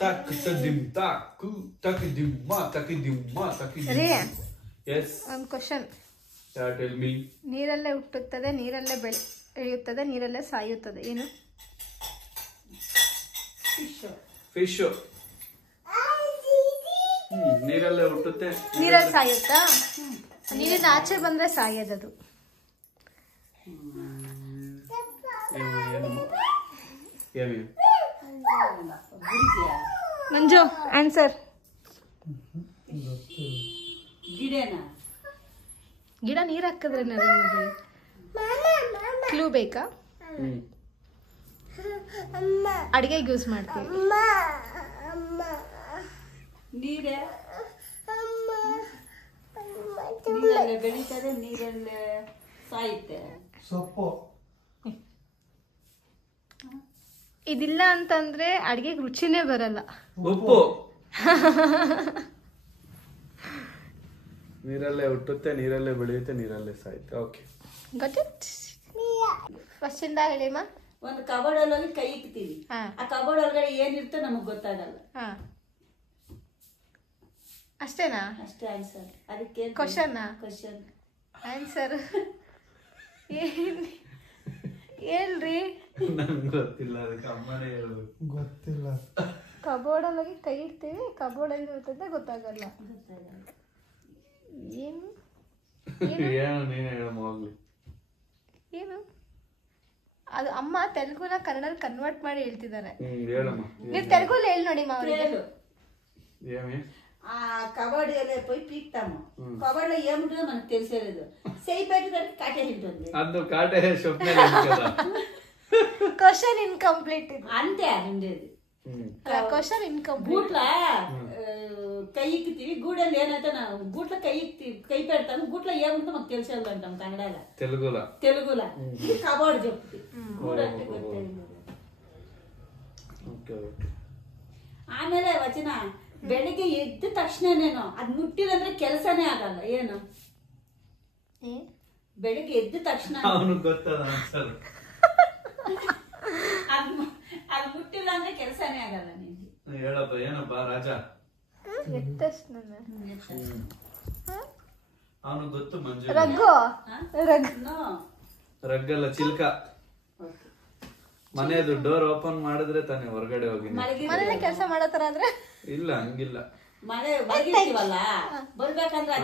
Tak tadim taku takidimma takidimma takidimma. Yes. ಒಂದು question. Yeah, tell me. ನೀರಲ್ಲೇ ಹುಟ್ಟುತ್ತದೆ, ನೀರಲ್ಲೇ ಬೆಳೆಯುತ್ತದೆ, ನೀರಲ್ಲೇ ಸಾಯುತ್ತದೆ. ಏನು? Fish. ನೀರಲ್ಲೇ ಹುಟ್ಟುತ್ತೆ, ನೀರಲ್ಲಿ ಸಾಯುತ್ತಾ? ನೀರಿನ ಆಚೆ ಬಂದ್ರೆ ಸಾಯೋದದು. ಮಂಜು ಆನ್ಸರ್. ಗಿಡ ನೀರ್ ಹಾಕಿದ್ರೆ ಕ್ಲೂ ಬೇಕಾ? ಅಡಿಗೆಗೆ ಯೂಸ್ ಮಾಡ್ತೀವಿ. ನೀರಲ್ಲೇ ಬೆಳೀತದೆ, ನೀರಲ್ಲೇ ಸಾಯುತ್ತೆ. ಸೊಪ್ಪು. ಇದಿಲ್ಲ ಅಂತಂದ್ರೆ ಅಡಿಗೆಗೆ ರುಚಿನೇ ಬರಲ್ಲ. ಉಪ್ಪು. ನೀರಲ್ಲೇ ಹುಟ್ಟುತ್ತೆ, ನೀರಲ್ಲೇ ಬೆಳೆಯುತ್ತೆ, ನೀರಲ್ಲೇ ಸಾಯುತ್ತೆ. Okay, got it. ಫಸ್ಟ್ ಇಂದ ಹೇಳಿಮ್ಮ. ಒಂದು ಕಬೋರ್ಡ್ ಅಲ್ಲಿ ಕೈ ಇಕ್ತೀವಿ, ಆ ಕಬೋರ್ಡ್ ಒಳಗಡೆ ಏನಿರ್ತೋ ನಮಗ್ ಗೊತ್ತಾಗಲ್ಲ. ಅಷ್ಟೇನಾ? ಅಷ್ಟೇ ಆನ್ಸರ್. ಅದಕ್ಕೆ ಕ್ವಶನ್ ಆನ್ಸರ್ ಹೇಳ್ರಿ. ನಂಗೆ ಗೊತ್ತಿಲ್ಲ, ಅದಕ್ಕೆ ಅಮ್ಮನೇ ಹೇಳ್ಬೇಕು. ಗೊತ್ತಿಲ್ಲ. ಕಬೋರ್ಡ್ ಅಲ್ಲಿ ಕೈ ಇಡ್ತೀವಿ, ಕಬೋರ್ಡ್ ಅಲ್ಲಿ ಇರ್ತದೆ ಗೊತ್ತಾಗಲ್ಲ. ಏನು ಏನು ನೀನೇ ಹೇಳಮ್ಮ ಹೋಗ್ಲಿ. ಏನು ಅದು? ಅಮ್ಮ ತೆಲುಗುನ ಕನ್ನಡ ಕನ್ವರ್ಟ್ ಮಾಡಿ ಹೇಳ್ತಿದ್ದಾರೆ. ಹೇಳಮ್ಮ. ನೀವು ತೆಲುಗುಲ್ಲಿ ಹೇಳಿ ನೋಡಿ ಮಾವರಿಗೆ. ఏమి ఆ కబడ్డీ పోయి పీక్తాము. కబడ్డీలో ఏముంటుందో మనకు తెలిసేలేదు. చేయి పెట్టేదానికి కాటే ఉంటుంది. అందు కాటే స్వప్నలే కదా. Question incomplete. అంతే ఉండేది. Question incomplete. ಗೂಟ್ಲ ಕೈ ಇಕ್ತೀವಿ, ಗೂಡಲ್ಲಿ ಏನಾಯ್ತು ನಾವು ಗೂಟ್ಲ ಕೈ ಇಕ್ತೀವಿ, ಕೈ పెడతాము. గూట్ల ఏముంటుందో మాకు తెలిసేది అంటాం కన్నడలో. తెలుగులో కబోర్డ్ చెప్తుంది. గూడంటే ಗೊತ್ತಿಲ್ಲ. ಓಕೆ. ಆಮೇಲೆ ವಚನ ಬೆಳಿಗ್ಗೆ ಎದ್ದ ತಕ್ಷಣನೇನೋ ಅದ್ ಮುಟ್ಟಿದಂದ್ರೆ ಕೆಲಸನೇ ಆಗಲ್ಲ. ಏನು ಬೆಳಿಗ್ಗೆ ಎದ್ದ ತಕ್ಷಣ ಅವನಿಗೆ ಗೊತ್ತದ ಆನ್ಸರ್. ಅದ್ ಮುಟ್ಟಿಲ್ಲ ಅಂದ್ರೆ ಕೆಲಸನೇ ಆಗಲ್ಲ. ನಿಮ್ಗೆ ಹೇಳಪ್ಪ, ಏನಪ್ಪ ರಾಜ? ಅವನು ಗೊತ್ತು ಮಂಜು. ರಗ್ಗಲ್ಲ, ಚಿಲ್ಕ. ಮನೆಯದು ಡೋರ್ ಓಪನ್ ಮಾಡಿದ್ರೆ ತಾನೇ ಹೊರಗಡೆ ಹೋಗಿ ಮನೇಲಿ ಕೆಲಸ ಮಾಡತರ ಆದ್ರೆ ಇಲ್ಲ, ಹಂಗಿಲ್ಲ. ಮನೆ ಬಗಿರ್ತೀವಲ್ಲ, ಬರ್ಬೇಕಂದ್ರೆ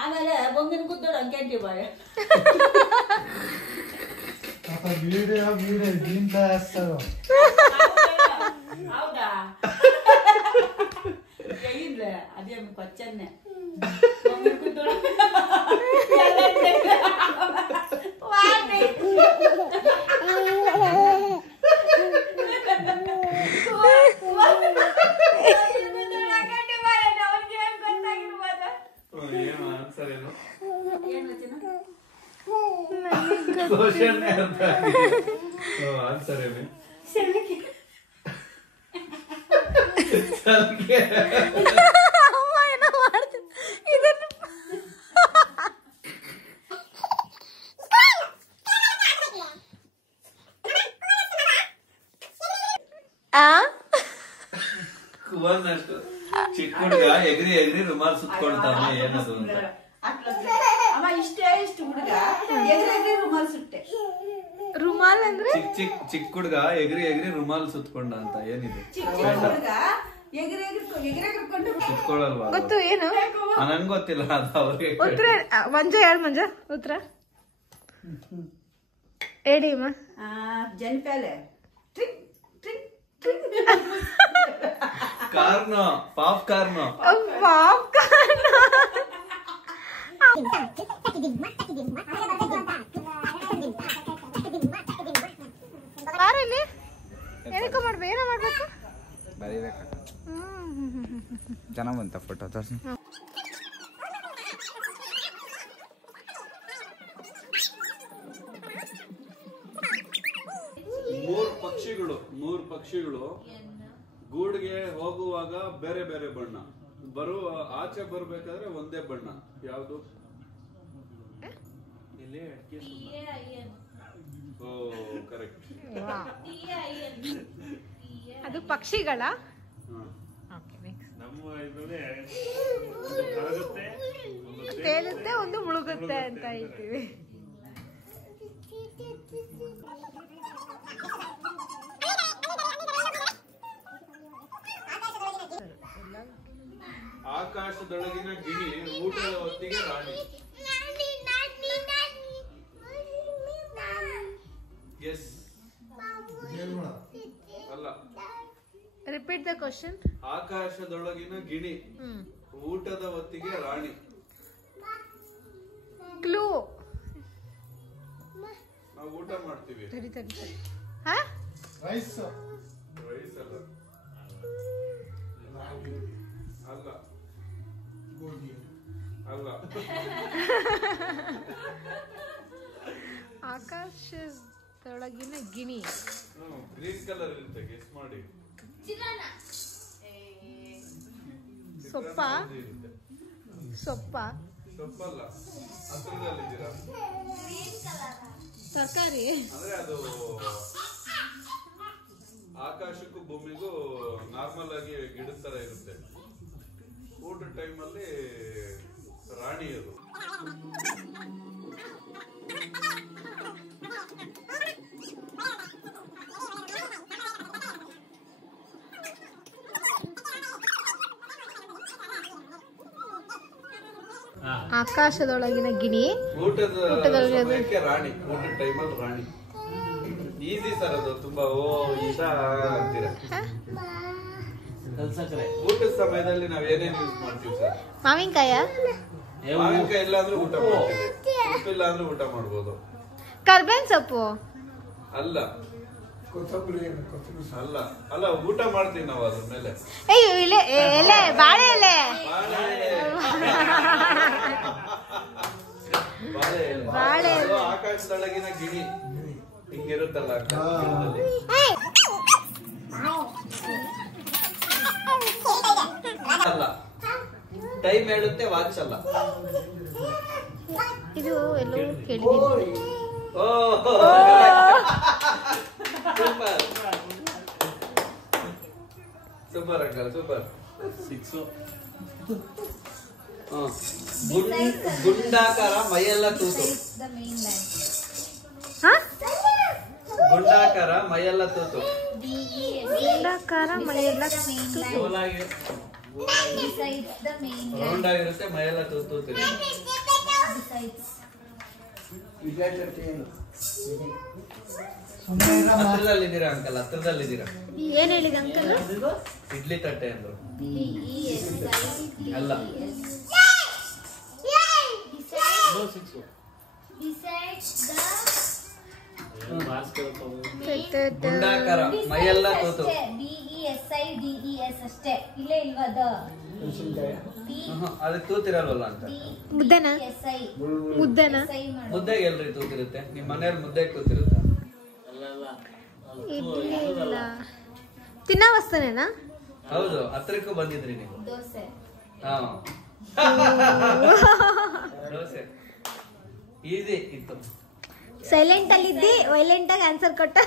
ಆಮೇಲೆ ಬೊಂಗಿನ ಗುದ್ದೋಡು ಅಂಕಂತೀವಿ ಬಾಯ. ಹೌದಾ? ಕೈಯಿಂದ್ರೆ ಅದೇ ಕೊಚ್ಚನ್ನೆ ಬೊಂಗಿನ ಗುದ್ದೋಡು ಆನ್ಸರ್ ಏನು? ಚಿಕ್ಕ ಹುಡುಗ ಎಗ್ರಿ ಎಗ್ರಿ ರುಮಾಲ್ ಸುತ್ಕೊಳ್ತಾನೆ, ಏನದು ಅಂತ. ಅಮ್ಮ ಇಷ್ಟೇ ಇಷ್ಟು ಹುಡುಗ ಎಗ್ರಿ ರುಮಾಲ್ ಸುಟ್ಟೆ. ರುಮಾಲ್ ಅಂದ್ರೆ ಚಿಕ್ಕ ಹುಡುಗ ಎಗ್ರಿ ಎಗ್ರಿ ರುಮಾಲ್ ಸುತ್ಕೊಂಡ ಅಂತ. ಏನಿದೆ? ಹುಡುಗ ಎಗ್ರಿ ಎಗ್ರಿಕೊಂಡು ಸುತ್ಕೊಳ್ಳಲ್ವಾ? ಗೊತ್ತು. ಏನು ನಂಗೆ ಗೊತ್ತಿಲ್ಲ, ಅದು ಅವ್ರಿಗೆ. ಉತ್ತರ ಮಂಜ ಯಾರು? ಮಂಜ ಉತ್ತರ ಹೇಳಿ. ಜನಪೇಲೆ ಕಾರ್ನೋ, ಪಾಪ್ ಕಾರ್ನೋ. ಬಾರಲ್ಲಿ ಏನಕ್ಕೂ ಮಾಡ್ಬೇಕು, ಏನೋ ಮಾಡ್ಬೇಕು, ಬರೀಬೇಕು. ಚೆನ್ನಾಗ್ ಬಂತ ಫೋಟೋ ತೋರಿಸಿ. ಮೂರು ಪಕ್ಷಿಗಳು ಗೂಡ್ಗೆ ಹೋಗುವಾಗ ಬೇರೆ ಬೇರೆ ಬಣ್ಣ, ಆಚೆ ಬರ್ಬೇಕಾದ್ರೆ ಒಂದೇ ಬಣ್ಣ. ಯಾವುದು? ಇಲ್ಲಿ ಓ ಕರೆಕ್ಟ್. ಅದು ಪಕ್ಷಿಗಳ ತೇಲುತ್ತೆ ಒಂದು ಮುಳುಗುತ್ತೆ ಅಂತ ಹೇಳ್ತೀವಿ. ಆಕಾಶದೊಳಗಿನ ಗಿಣಿ ಊಟದ ಹೊತ್ತಿಗೆ ರಾಣಿ. ಗೆಸ್ ಅಲ್ಲ. Repeat the question. ಆಕಾಶದೊಳಗಿನ ಗಿಣಿ ಊಟದ ಹೊತ್ತಿಗೆ ರಾಣಿ. ಕ್ಲೂ. ನಾವು ಊಟ ಮಾಡ್ತೀವಿ. ರೈಸ್ ರೈಸ್ ಅಲ್ಲ. ಅಲ್ಲ ಅಲ್ಲ. ಆಕಾಶದೊಳಗಿನ ಗಿಣಿ ಗ್ರೀನ್ ಕಲರ್ ಇರುತ್ತೆ. ಗೆಸ್ ಮಾಡಿ. ಸೊಪ್ಪ. ಸೊಪ್ಪ ಸೊಪ್ಪಲ್ಲ. ಹತ್ರದಲ್ಲಿದ್ದೀರಾ. ತರಕಾರಿ ಅಂದ್ರೆ ಅದು ಆಕಾಶಕ್ಕೂ ಭೂಮಿಗೂ ನಾರ್ಮಲ್ ಆಗಿ ಗಿಡದ ತರ ಇರುತ್ತೆ. ಊಟದ ಟೈಮಲ್ಲಿ ರಾಣಿ ಅದು. ಆಕಾಶದೊಳಗಿನ ಗಿಣಿ ಊಟದ ಸಮಯಕ್ಕೆ ರಾಣಿ. ಊಟದ ಟೈಮಲ್ಲಿ ರಾಣಿ. ಈಸಿ ಸರ್ ಅದು ತುಂಬಾ. ಈಶ ಅಂತೀರ. ಊಟದ ಸಮಯದಲ್ಲಿ ನಾವ್ ಏನೇನ್ ಯೂಸ್ ಮಾಡ್ತೀವಿ ಸರ್? ಮಾವಿನಕಾಯಿ ಇಲ್ಲ ಅಂದ್ರೆ ಊಟ ಮಾಡ್ತೀವಿ. ಉಪ್ಪಿಲ್ಲ ಅಂದ್ರೆ ಊಟ ಮಾಡ್ಬೋದು. ಕರ್ಬೇವಿನ ಸೊಪ್ಪು ಅಲ್ಲ. ಅಲ್ಲ ಅಲ್ಲ ಊಟ ಮಾಡ್ತೀವಿ ನಾವು ಅದ್ರ ಮೇಲೆ. ಎಲೆ ಬಾಳೆ ಎಲೆ. ಬಾಳೆ ಎಲೆ. ಆಕಾಶದೊಳಗಿನ ಗಿಣಿ ಹಿಂಗಿರುತ್ತಲ್ಲ. ಅಲ್ಲ. ಟೈಮ್ ಹೇಳುತ್ತೆ, ವಾಚ್ ಅಲ್ಲ. ಇದು ಎಲ್ಲೋ ಕೇಳಿದ್ದೀನಿ. Super super uncle super. 6. ಗುಂಡಾಕಾರ ಮೈಯೆಲ್ಲ ತೂತು. ಗುಂಡಾಕಾರ ಮೈಯೆಲ್ಲ ತೂತು. ಗುಂಡಾಕಾರ ಮೈಯೆಲ್ಲ ತೂತು. ರೌಂಡ್ ಆಗಿರುತ್ತೆ, ಮೈಯೆಲ್ಲ ತೂತು. ಹತ್ರದಲ್ಲಿದ್ದೀರಾ ಅಂಕಲ್, ಹತ್ರದಲ್ಲಿದ್ದೀರಾ. ಏನ್ ಹೇಳಿದ ಅಂಕಲ್? ಇಡ್ಲಿ ತಟ್ಟೆ ಅಂದ್ರು. ಅಲ್ಲ. ಗುಂಡಾಕಾರ ಮೈಯೆಲ್ಲ ತೂತು. ಅಷ್ಟೇ. ಇಲ್ಲೇ ಇಲ್ವದ ಅದಕ್ಕೆ ತೂತಿರಲ್ವಲ್ಲ ಅಂತ. ಮುದ್ದೆನಾ? ಮುದ್ದೆನಾ? ಮುದ್ದೆಗೆ ಎಲ್ರಿ ತೂತಿರುತ್ತೆ? ನಿಮ್ ಮನೆಯಲ್ಲಿ ಮುದ್ದೆಗೆ ತೂತಿರುತ್ತ? ಇಡ್ಲಿ ಇಲ್ಲ. ತಿನ್ನೋ ವಸ್ತುನೇನಾ? ಹೌದು, ಹತ್ರಕ್ಕೂ ಬಂದಿದ್ರಿ ನೀವು. ದೋಸೆ. ದೋಸೆ ಈಸಿ ಇತ್ತು. ಸೈಲೆಂಟ್ ಅಲ್ಲಿದ್ದಿ, ವೈಲೆಂಟ್ ಆಗಿ ಆನ್ಸರ್ ಕೊಟ್ಟ.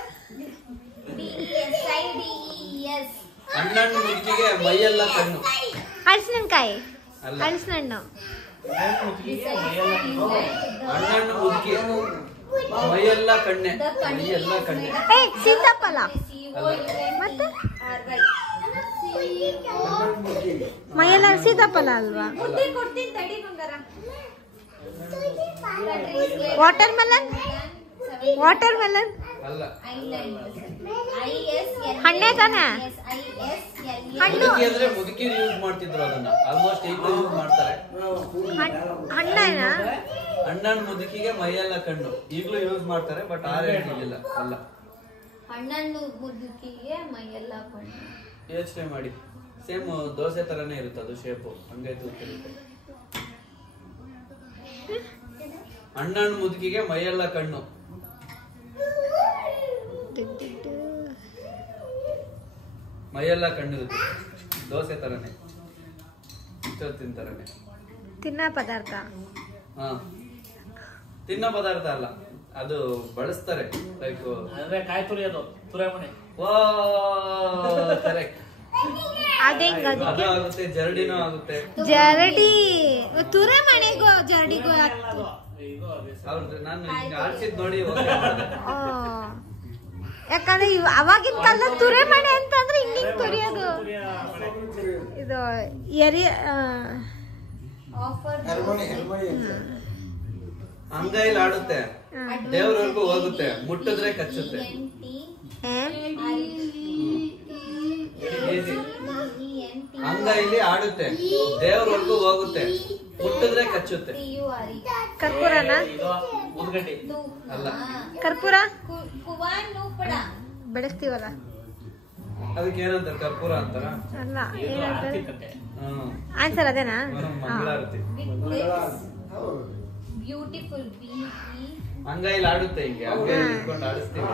ಹಣ್ಣು ಮುದುಕಿಗೆ ಮೈಯೆಲ್ಲ ಕಣ್ಣು. ಹಲಸಿನಕಾಯಿ. ಹಲಸಿನಣ್ಣು. ಹಣ್ಣು ಮುದುಕಿ ಮೈಯೆಲ್ಲ ಕಣ್ಣೆ. ಮೈಯೆಲ್ಲ ಕಣ್ಣೆ. ಸೀತಾಫಲ. ಮತ್ತೆ ಮೈಯೆಲ್ಲ ಸೀತಾಫಲ ಅಲ್ವಾ? Water melon. ವಾಟರ್ ಮೆಲನ್ ಅಲ್ಲ. ಹಣ್ಣೆ ತಾನೆ? ಹಣ್ಣು ಅಂದ್ರೆ ಮುದುಕಿ ಯೂಸ್ ಮಾಡ್ತಿದ್ರು ಅದನ್ನ. ಆಲ್ಮೋಸ್ಟ್ ಈಗ ಯೂಸ್ ಮಾಡ್ತಾರೆ. ಹಣ್ಣೇನಾ? ಹಣ್ಣು ಮುದುಕಿಗೆ ಮೈಯೆಲ್ಲ ಕಣ್ಣು ಈಗಲೂ ಯೂಸ್ ಮಾಡ್ತಾರೆ, ಬಟ್ ಆರೇಳಿಲ್ಲ. ಅಲ್ಲ. ಹಣ್ಣನ್ನು ಮುದುಕಿಗೆ ಮೈಯೆಲ್ಲ ಕಣ್ಣು. ಯೋಚನೆ ಮಾಡಿ. ಸೇಮ್ ದೋಸೆ ತರನೇ ಇರುತ್ತೆ ಅದು ಶೇಪು. ಹಂಗೆ ತೂತಿರುತ್ತೆ. ಹಣ್ಣು ಮುದುಕಿಗೆ ಮೈಯೆಲ್ಲ ಕಣ್ಣು. ಮೈಯೆಲ್ಲ ಕಣ್ಣಿರುತ್ತೆ. ದೋಸೆ ತರನೇ, ಇಷ್ಟೊತ್ತಿನ ತರನೇ. ತಿನ್ನೋ ಪದಾರ್ಥ. ಹಾ, ತಿನ್ನೋ ಪದಾರ್ಥ ಅಲ್ಲ, ಅದು ಬಳಸ್ತಾರೆ. ಲೈಕ್ ಅಂದ್ರೆ ಕಾಯಿ ತುರಿಯೋದು, ತುರಿಮಣೆ. ಕರೆಕ್ಟ್. ಅದೇಂಗ ಅದು ಆಗುತ್ತೆ, ಜರಡಿನೂ ಆಗುತ್ತೆ. ಜರಡಿ ತುರೆ ಮನೆಗೂ ಜರಡಿಗೂ ಹೌದು, ನಾನು ಹಿಂಗ ಆಡ್ಸಿದ್ ನೋಡಿ ಓಕೆ ಮಾಡಿದೆ. ಯಾಕಂದ್ರೆ ಅವಾಗಿನ ಕಾಲ ತುರೆ ಮನೆ ಅಂತಂದ್ರೆ ಹಿಂಗ್ ತುರಿಯೋದು. ಇದು ಅಂಗೈಲಿ ಆಡುತ್ತೆ, ದೇವ್ರವರೆಗೂ ಹೋಗುತ್ತೆ, ಮುಟ್ಟಿದ್ರೆ ಕಚ್ಚುತ್ತೆ. ಅಂಗೈಲಿ ಆಡುತ್ತೆ, ದೇವ್ರವರೆಗೂ ಹೋಗುತ್ತೆ, ಮುಟ್ಟಿದ್ರೆ ಕಚ್ಚುತ್ತೆ. ಕರ್ಪೂರನ ಅಲ್ಲ, ಕರ್ಪೂರ ಬೆಳೆಸ್ತೀವಲ್ಲ ಅದಕ್ಕೆ ಏನಂತಾರೆ? ಕರ್ಪೂರ ಅಂತಾರ? ಅಲ್ಲ, ಏನಂತಾರೆ? ಆನ್ಸರ್ ಅದೇನಾ? ಮಂಗಳಾರತಿ. ಬ್ಯೂಟಿಫುಲ್. ಅಂಗೈಲಿ ಆಡುತ್ತೆ, ಹಿಂಗೆ ಅಂಗೈಲಿ ಇಟ್ಕೊಂಡು ಆಡಿಸ್ತೀವಿ,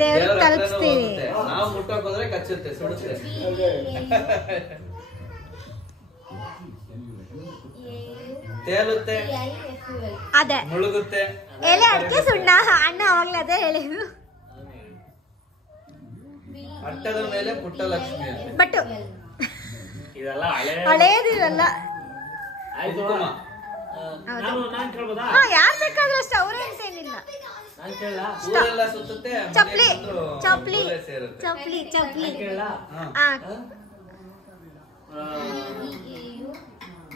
ದೇವ್ರ ದೇವ್ರ ಹತ್ರನೂ ತಲುಪಿಸ್ತೀವಿ. ಹೋಗುತ್ತೆ. ನಾವು ಮುಟ್ಟಕ್ ಹೋದ್ರೆ ಕಚ್ಚುತ್ತೆ, ಸುಡುತ್ತೆ. ತೇಲುತ್ತೆ, ಅದೇ ಮುಳುಗುತ್ತೆ. ಎಲೆ ಅಡಿಕೆ ಸುಣ್ಣ ಅಣ್ಣ ಅವಾಗ್ಲೇ ಅದೇ ಹೇಳಿದ್ರು. ಅಟ್ಟದ ಮೇಲೆ ಪುಟ್ಟಲಕ್ಷ್ಮಿ ಅಂತೆ. ಬಟ್ ಇದೆಲ್ಲ ಹಳೇದಿರಲ್ಲ. ಆಯ್ತು. ಕುಂಕುಮ. ನಾನ್ ಕೇಳ್ಬೋದಾ? ಯಾರ್ ಬೇಕಾದ್ರೂ ಅಷ್ಟೇ, ಅವ್ರೆ ಅಂತ ಏನಿಲ್ಲ. ನಾನ್ ಕೇಳ ಊರೆಲ್ಲ ಸುತ್ತುತ್ತೆ, ಚಪ್ಲಿ ಮನೆಗೆ ಬಂದು ಚಪ್ಲಿ ಊರೇ ಸೇರುತ್ತೆ. ಚಪ್ಲಿ ಚಪ್ಲಿ. ಕೇಳ ಆ,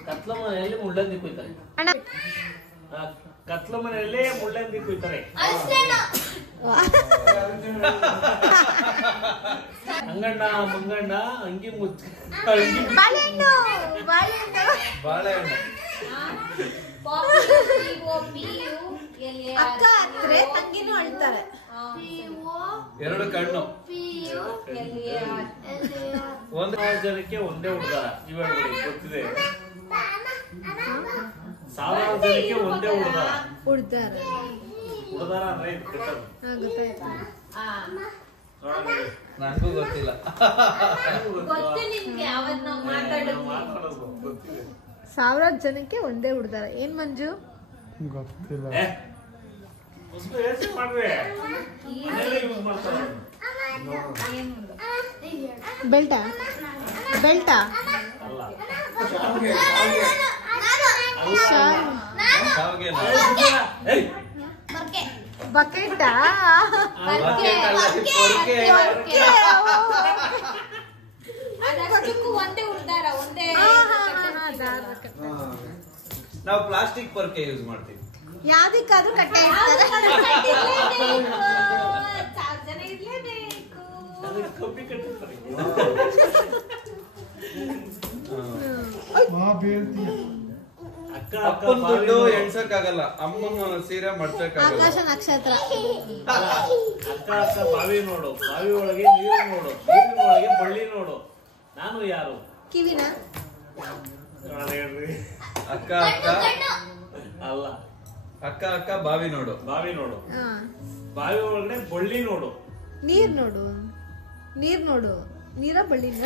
ಕತ್ಲ ಮನೆಯಲ್ಲಿ ಮುಳ್ಳಂದಿ ಕುಯ್ತಾರೆ. ಅಣ್ಣ ಕತ್ಲ ಮನೆಯಲ್ಲಿ ಮುಳ್ಳಂದಿ ಕುಯ್ತಾರೆ. ಹಂಗಣ್ಣ ಮಂಗಣ್ಣ ಅಂಗಿ ಮುಚ್ಚ ಬಾಳೆಹಣ್ಣು ಬಾಳೆಹಣ್ಣು ಬಾಳೆಹಣ್ಣು. ಅಕ್ಕ ಹತ್ರೆ ತಂಗಿನೂ ಅಳ್ತಾರೆ. ಎರಡು ಕಣ್ಣು. ಒಂದು ಜನಕ್ಕೆ ಒಂದೇ ಹುಡುಗಾರ. ಇವಾಗ ಗೊತ್ತಿದೆ. 1000 ಜನಕ್ಕೆ ಒಂದೇ ಹುಡುಗಾರ. ಉಡ್ತಾರೆ. ಹುಡುಗಾರ ಅಂದ್ರೆ ಇದು ಕಟ್ಟೋದು. ಗೊತ್ತಾಯ್ತು. ನನಗೂ ಗೊತ್ತಿಲ್ಲ. ಮಾತಾಡೋದು ಗೊತ್ತಿದೆ. 1000 ಜನಕ್ಕೆ ಒಂದೇ ಉಡ್ದಾರ. ಏನ್ ಮಂಜು? ಬೆಲ್ಟಾ ಬೆಲ್ಟಾ ಬಕೆಟಾ ಒಂದೇ ಉಡ್ದಾರ ಒಂದೇ. ನಾವು ಪ್ಲಾಸ್ಟಿಕ್ ಪೊರ್ಕೆ ಯೂಸ್ ಮಾಡ್ತೀವಿ. ಯಾವ್ದಕ್ಕಾದ್ರೂ ಕಟ್ಟೆ ಜನ ಇರ್ಲೇಬೇಕು. ಕಬ್ಬಿ ಕಟ್ಟಿರ್ತಾರೆ. ಅಪ್ಪನ ದುಡ್ಡು ಎಣ್ಸಕ್ಕಾಗಲ್ಲ, ಅಮ್ಮನ ಸೀರೆ ಮಡ್ಸಕ್ಕಾಗಲ್ಲ. ಆಕಾಶ ನಕ್ಷತ್ರ. ಅಕ್ಕ ಅಕ್ಕ ಬಾವಿ ನೋಡು, ಬಾವಿ ಒಳಗೆ ನೀರು ನೋಡು, ನೀರಿನ ಒಳಗೆ ಬಳ್ಳಿ ನೋಡು, ನಾನು ಯಾರು? ಕಿವಿನ ಹೇಳ್ರಿ. ಅಕ್ಕ ಅಕ್ಕ ಅಲ್ಲ, ಅಕ್ಕ ಅಕ್ಕ ಬಾವಿ ನೋಡು, ಬಾವಿ ನೋಡು, ಹಾ. ಬಾವಿ ಒಳಗಡೆ ಬಳ್ಳಿ ನೋಡು. ನೀರ್ ನೋಡು, ನೀರ್ ನೋಡು, ನೀರ ಬಳ್ಳಿನ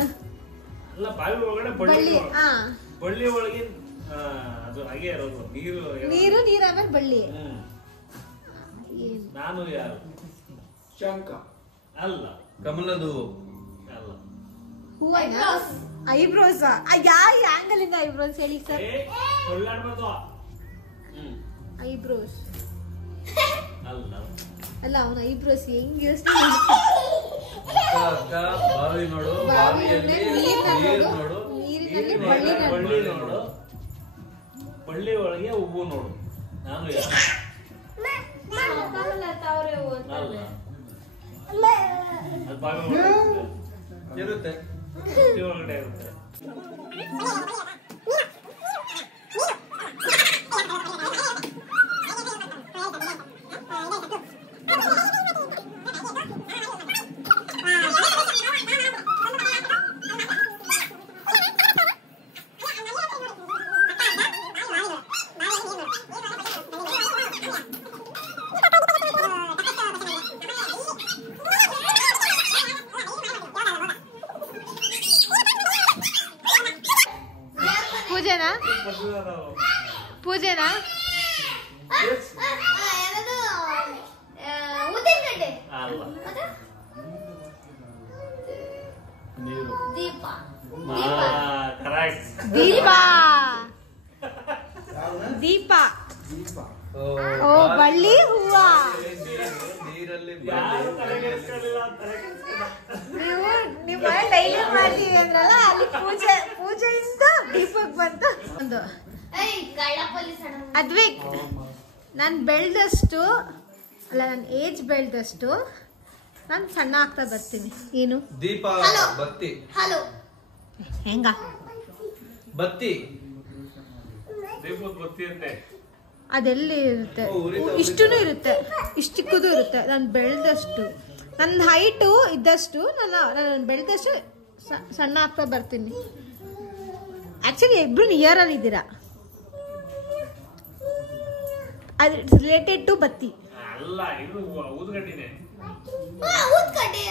ಅಲ್ಲ, ಬಾವಿ ಒಳಗಡೆ ಬಳ್ಳಿ ಬಳ್ಳಿ. ನೋಡು, ಹಾ, ಬಳ್ಳಿ ಒಳಗೆ ಅದು ಹಾಗೆ ಇರೋದು ನೀರು. ನೀರು ನೀರ್ ಆಮೇಲೆ ಬಳ್ಳಿ. ನಾನು ಯಾರು? ಶಂಕ ಅಲ್ಲ, ಕಮಲದ ಹೂವು ಅಲ್ಲ. ಹೂವನ ಐಬ್ರೋಸ್. ಯಾವ ಆಂಗಲ್ ಇಂದ ಐಬ್ರೋಸ್ ಹೇಳಿ ಸರ್? ಕೊಳ್ಳಾಡ್ಬಾರ್ದು. ಐಬ್ರೋಸ್ ಅಲ್ಲ, ಅಲ್ಲ, ಅವನ ಐಬ್ರೋಸ್ ಹೆಂಗ್ ಯೋಚನೆ ಅಕ್ಕ ಅಕ್ಕ ಬಾವಿ ನೋಡು, ಬಾವಿಯಲ್ಲಿ ನೀರು ನೋಡು, ನೀರಿನಲ್ಲಿ ಬಳ್ಳಿ ನೋಡು, ಬಳ್ಳಿ ಒಳಗೆ ಹೂವು ನೋಡು, ನಾನು ಯಾರು? ಅಲ್ಲ, ಅದು ಬಾವಿ ಒಳಗೆ ಇರುತ್ತೆ. ಒಳಗಡೆ ಇರುತ್ತೆ. ಪೂಜೆನಾ? ಪೂಜೆನಾ? ಉದ್ದಿನಕಡ್ಡೆ ಅಲ್ಲ, ನೀರು. ದೀಪ. ಕರೆಕ್ಟ್. ದೀಪ ದೀಪ ಓ ಬಳ್ಳಿ ಹೂವ. ನೀರಲ್ಲಿ ಯಾರು ತಲೆ ಕೆಡಿಸ್ಕೊಳ್ಳಿಲ್ಲ, ತಲೆ ಕೆಡಿಸ್ಕೊಳ್ಳಿಲ್ಲ. ನೀವು ನಿಮ್ಮ ಡೈಲಿ ಮಾಡ್ತೀವಿ ಅಂದ್ರಲ್ಲ, ಅಲ್ಲಿ ಪೂಜೆಯಿಂದ ದೀಪಕ್ಕೆ ಬಂತು ಒಂದು. ಏಯ್ ಕಳ್ಳ ಪೊಲೀಸ್ ಅಣ್ಣ. ಅದ್ವಿಕ್, ನಾನು ಬೆಳೆದಷ್ಟು ಅಲ್ಲ, ನನ್ನ ಏಜ್ ಬೆಳೆದಷ್ಟು ನಾನು ಸಣ್ಣ ಆಗ್ತಾ ಬರ್ತೀನಿ. ಏನು ದೀಪ ಬತ್ತಿ. ಹಲೋ. ಹೆಂಗ ಬತ್ತಿ ದೀಪದ ಬತ್ತಿ ಅಂತೆ. ಅದೆಲ್ಲಿ ಇರುತ್ತೆ, ಇಷ್ಟೂ ಇರುತ್ತೆ, ಇಷ್ಟಿಕ್ಕೂ ಇರುತ್ತೆ. ನಾನು ಬೆಳೆದಷ್ಟು, ನನ್ನ ಹೈಟು ಇದ್ದಷ್ಟು ನಾನು ಬೆಳೆದಷ್ಟು ಸಣ್ಣ ಆಗ್ತಾ ಬರ್ತೀನಿ. ಆ್ಯಕ್ಚುಲಿ ಇಬ್ರು ನಿಯರಲ್ಲಿ ಇದ್ದೀರಾ. ಅದು ಇಟ್ಸ್ ರಿಲೇಟೆಡ್ ಟು ಬತ್ತಿ. ಅಲ್ಲ, ಇದು ಊದ್ಗಡ್ಡಿನೇ. ಊದ್ಕಡ್ಡಿ.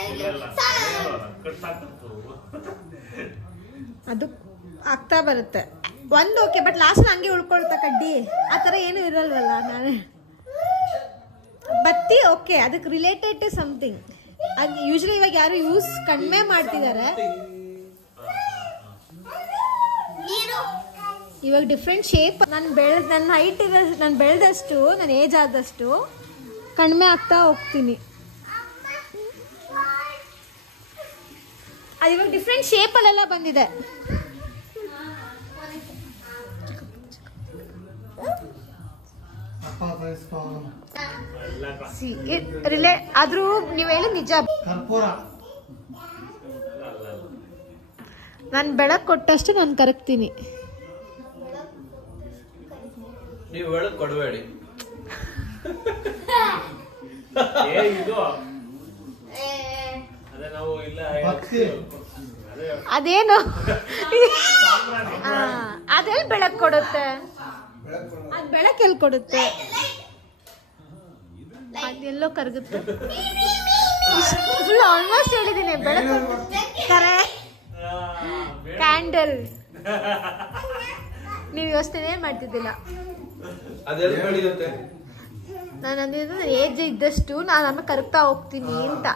ಅದು ಆಗ್ತಾ ಬರುತ್ತೆ ಒಂದು. ಓಕೆ, ಬಟ್ ಲಾಸ್ಟ್ ಹಂಗೆ ಉಳ್ಕೊಳ್ತಾ ಕಡ್ಡಿ ಆ ಥರ ಏನೂ ಇರಲ್ವಲ್ಲ. ನಾನು ಬತ್ತಿ ಓಕೆ, ಅದಕ್ಕೆ ರಿಲೇಟೆಡ್ ಟು ಸಮಥಿಂಗ್. ಅದು ಯೂಶ್ವಲಿ ಇವಾಗ ಯಾರು ಯೂಸ್ ಕಡಿಮೆ ಮಾಡ್ತಿದ್ದಾರೆ. ಇವಾಗ ಡಿಫ್ರೆಂಟ್ ಶೇಪ್. ನನ್ನ ಹೈಟ್ ಇದೆ, ನಾನು ಬೆಳೆದಷ್ಟು, ನನ್ನ ಏಜ್ ಆದಷ್ಟು ಕಡಿಮೆ ಆಗ್ತಾ ಹೋಗ್ತೀನಿ. ಅದು ಇವಾಗ ಡಿಫ್ರೆಂಟ್ ಶೇಪಲ್ಲೆಲ್ಲ ಬಂದಿದೆ. ಆದ್ರೂ ನೀವ್ ಹೇಳಿ ನಿಜ. ನಾನು ಬೆಳಕ್ ಕೊಟ್ಟಷ್ಟು ನಾನು ಕರಗ್ತೀನಿ. ನೀವು ಬೆಳಕ್ ಕೊಡಬೇಡಿ. ಇದು ಅದೇ ನಾವು ಇಲ್ಲ ಅದೇನು ಅದೆಲ್ಲಿ ಬೆಳಕ್ ಕೊಡುತ್ತೆ? ಅದ್ ಬೆಳಕ್ ಎಲ್ಲಿ ಕೊಡುತ್ತೆ? ಅದೆಲ್ಲೋ ಕರಗುತ್ತೆ. ಫುಲ್ ಆಲ್ಮೋಸ್ಟ್ ಹೇಳಿದೀನಿ. ಬೆಳಕು ಕರೆಕ್ಟ್. ಕ್ಯಾಂಡಲ್. ನೀವು ಯೋಚನೆ ಮಾಡ್ತಿದ್ದಿಲ್ಲ. ಅದೆಲ್ಲ ಬೆಳೆಯುತ್ತೆ. ನಾನು ಅಂದಿದ್ದು ಏಜ್ ಇದ್ದಷ್ಟು ನಾನು ಆಮೇಲೆ ಕರಗ್ತಾ ಹೋಗ್ತೀನಿ ಅಂತ.